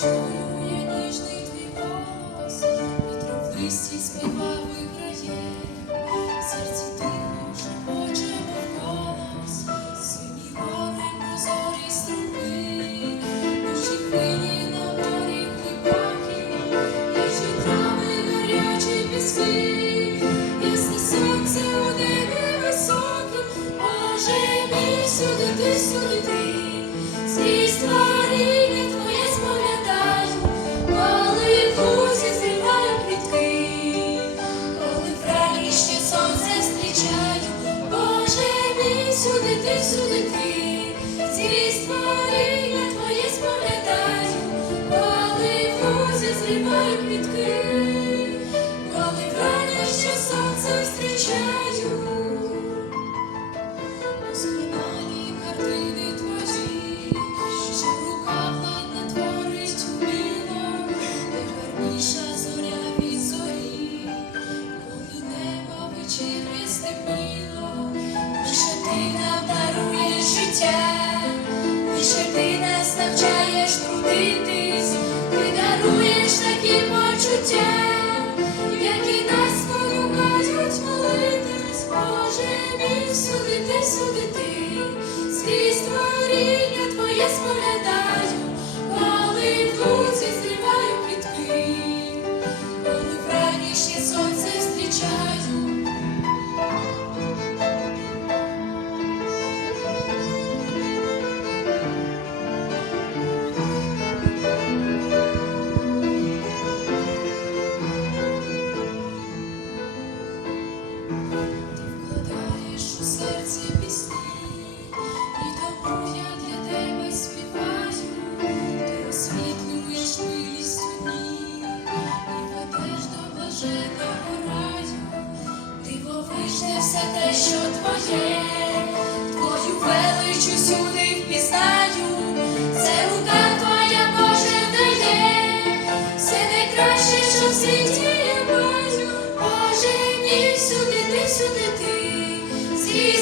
чує ніжний твій голос, вітром в листі співа серці тихо шепоче голос, сині гори прозорі струби, душі хвилі на морі хлібаки, Лежі трави гарячі піски, ясне сонце у небі високим, може мій сюди, ти сюди ти. всюди, ти всюди ти, ці створіння твоє споглядаю, коли вузі музі зрібають квітки. Життя, лише ти нас навчаєш трудитись, ти даруєш такі почуття, які нас спонукають молитись, Боже мій, всюди ти, всюди ти, скрізь творіння твоє споглядаю, коли в лузі дивовижне все те, що твоє, твою велич усюди впізнаю, це рука твоя Боже дає, все найкраще, що в світі я маю, Боже мій, всюди ти, всюди ти, зі